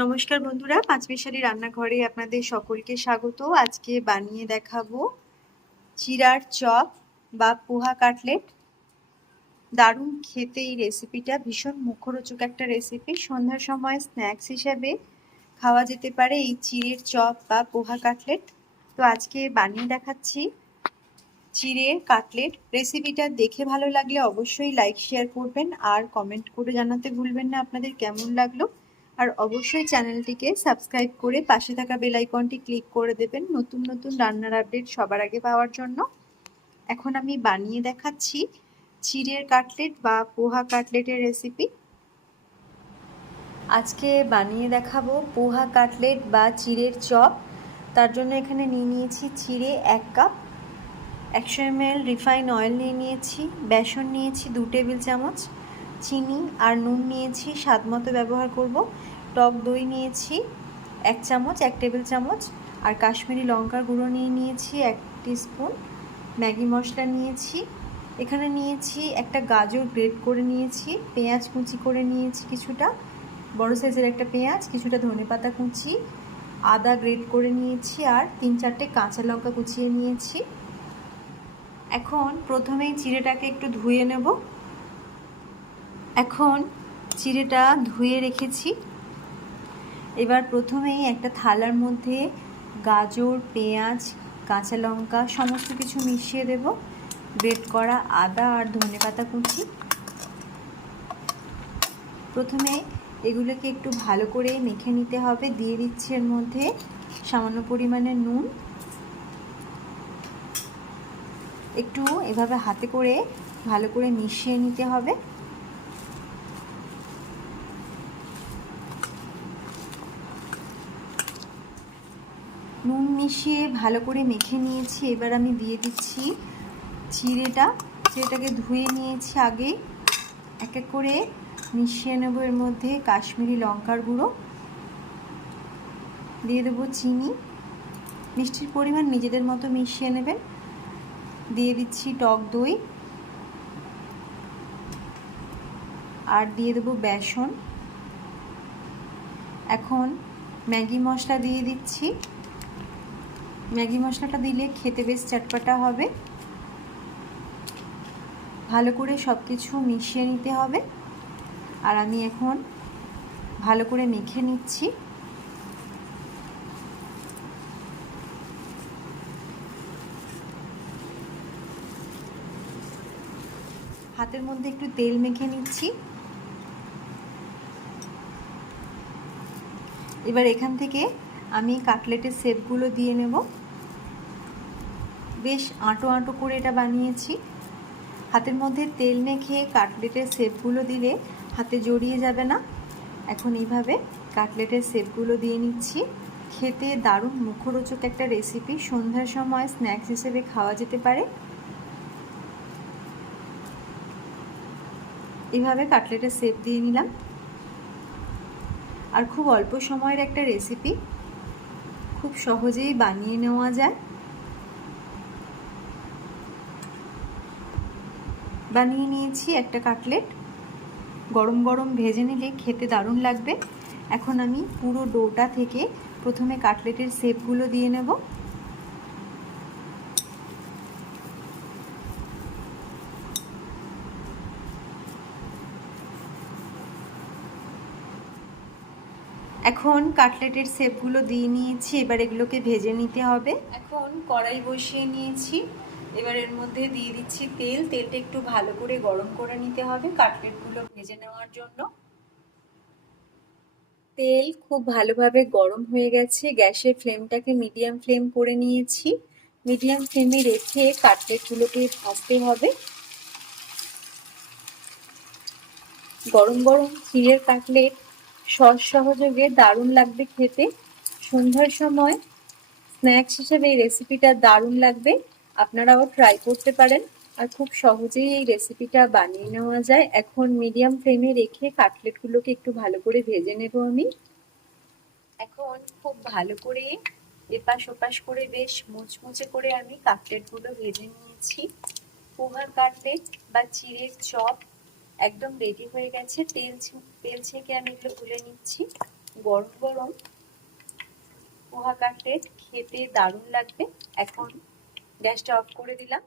নমস্কার বন্ধুরা, পাঁচমিশালি রান্নাঘরে আপনাদের সকলকে স্বাগত। আজকে বানিয়ে দেখাবো চিরার চপ বা পোহা কাটলেট। দারুণ খেতে এই রেসিপিটা ভীষণ মুখরোচক একটা রেসিপি সন্ধ্যার সময় স্ন্যাক্স হিসাবে খাওয়া যেতে পারে এই চিড়ের চপ বা পোহা কাটলেট। তো আজকে বানিয়ে দেখাচ্ছি চিড়ের কাটলেট। রেসিপিটা দেখে ভালো লাগলে অবশ্যই লাইক শেয়ার করবেন। আর কমেন্ট করে জানাতে ভুলবেন না। আপনাদের কেমন লাগল? আর অবশ্যই চ্যানেলটিকে সাবস্ক্রাইব করে পাশে থাকা বেল আইকনটি ক্লিক করে দেবেন নতুন নতুন রান্নার আপডেট সবার আগে পাওয়ার জন্য। এখন আমি বানিয়ে দেখাচ্ছি চিড়ের কাটলেট বা পোহা কাটলেটের রেসিপি আজকে বানিয়ে দেখাবো পোহা কাটলেট বা চিড়ের চপ। তার জন্য এখানে নিয়ে নিয়েছি চিড়ে এক কাপ। একশো এমএল রিফাইন অয়েল নিয়ে নিয়েছি। বেসন নিয়েছি দু টেবিল চামচ। চিনি আর নুন নিয়েছি, স্বাদ মতো ব্যবহার করব। টক দই নিয়েছি, এক চামচ, এক টেবিল চামচ। আর কাশ্মীরি লঙ্কার গুঁড়ো নিয়ে নিয়েছি, এক স্পুন ম্যাগি মশলা নিয়েছি। এখানে নিয়েছি একটা গাজর গ্রেট করে নিয়েছি, পেঁয়াজ কুচি করে নিয়েছি কিছুটা। বড় সাইজের একটা পেঁয়াজ, কিছুটা ধনে পাতা কুচি, আদা গ্রেট করে নিয়েছি আর তিন চারটে কাঁচা লঙ্কা কুচিয়ে নিয়েছি। এখন প্রথমেই চিড়েটাকে একটু ধুয়ে নেব। এখন চিড়েটা ধুয়ে রেখেছি। এবার প্রথমেই একটা থালার মধ্যে গাজর, পেঁয়াজ, কাঁচা লঙ্কা সমস্ত কিছু মিশিয়ে দেব। গ্রেট করা আদা আর ধনে পাতা কুচি। প্রথমে এগুলোকে একটু ভালো করে মেখে নিতে হবে। দিয়ে দিচ্ছি এর মধ্যে সামান্য পরিমাণে নুন। একটু এভাবে হাতে করে ভালো করে মিশিয়ে নিতে হবে নুন মিশিয়ে ভালো করে মেখে নিয়েছি। এবার আমি দিয়ে দিচ্ছি চিড়েটা চিড়েটাকে ধুয়ে নিয়েছি আগে। এক এক করে মিশিয়ে নেব এর মধ্যে কাশ্মীরি লঙ্কার গুঁড়ো। দিয়ে দেবো চিনি। মিষ্টির পরিমাণ নিজেদের মতো মিশিয়ে নেবেন। দিয়ে দিচ্ছি টক দই। আর দিয়ে দেবো বেসন। এখন ম্যাগি মশলা দিয়ে দিচ্ছি। ম্যাগি মশলাটা দিলে খেতে বেশ চটপাটা হবে। ভালো করে সব কিছু মিশিয়ে নিতে হবে। আর আমি এখন ভালো করে মেখে নিচ্ছি। হাতের মধ্যে একটু তেল মেখে নিচ্ছি। এবার এখান থেকে আমি কাটলেটের শেপগুলো দিয়ে নেব। বেশ আঁটো আঁটো করে এটা বানিয়েছি। হাতের মধ্যে তেল মেখে কাটলেটের শেপগুলো দিলে হাতে জড়িয়ে যাবে না। এখন এইভাবে কাটলেটের শেপগুলো দিয়ে নিচ্ছি। খেতে দারুণ মুখরোচক একটা রেসিপি সন্ধ্যার সময় স্ন্যাক্স হিসেবে খাওয়া যেতে পারে। এইভাবে কাটলেটের শেপ দিয়ে নিলাম। আর খুব অল্প সময়ের একটা রেসিপি খুব সহজেই বানিয়ে নেওয়া যায়। বানিয়ে নিয়েছি একটা কাটলেট। গরম গরম ভেজে নিলে খেতে দারুণ লাগবে। এখন আমি পুরো ডোটা থেকে প্রথমে কাটলেটের শেপগুলো দিয়ে নেব। এখন কাটলেটের শেপগুলো দিয়ে নিয়েছি, এবার এগুলোকে ভেজে নিতে হবে। এখন কড়াই বসিয়ে নিয়েছি। এবার এর মধ্যে দিয়ে দিচ্ছি তেল। তেলটা একটু ভালো করে গরম করে নিতে হবে কাটলেটগুলো ভেজে নেওয়ার জন্য। তেল খুব ভালোভাবে গরম হয়ে গেছে। গ্যাসের ফ্লেমটাকে মিডিয়াম ফ্লেম করে নিয়েছি। মিডিয়াম ফ্লেমে রেখে কাটলেটগুলোকে ভাজতে হবে। গরম গরম ক্ষীরের কাটলেট সস সহযোগে দারুণ লাগবে খেতে। সন্ধ্যার সময় স্ন্যাক্স হিসেবে এই রেসিপিটা দারুণ লাগবে। আপনারাও ট্রাই করতে পারেন। আর খুব সহজেই এই রেসিপিটা বানিয়ে নেওয়া যায়। এখন মিডিয়াম ফ্লেমে রেখে কাটলেটগুলোকে একটু ভালো করে ভেজে নেব আমি। এখন খুব ভালো করে এপাশ ওপাশ করে বেশ মুচমুচে করে আমি কাটলেটগুলো ভেজে নিয়েছি। পোহার কাটলেট বা চিড়ের চপ একদম রেডি হয়ে গেছে। তেল তেল ছেঁকে আমি এগুলো তুলে নিচ্ছি। গরম গরম। পোহা কাটলেট খেতে দারুণ লাগবে। এখন গ্যাসটা অফ করে দিলাম।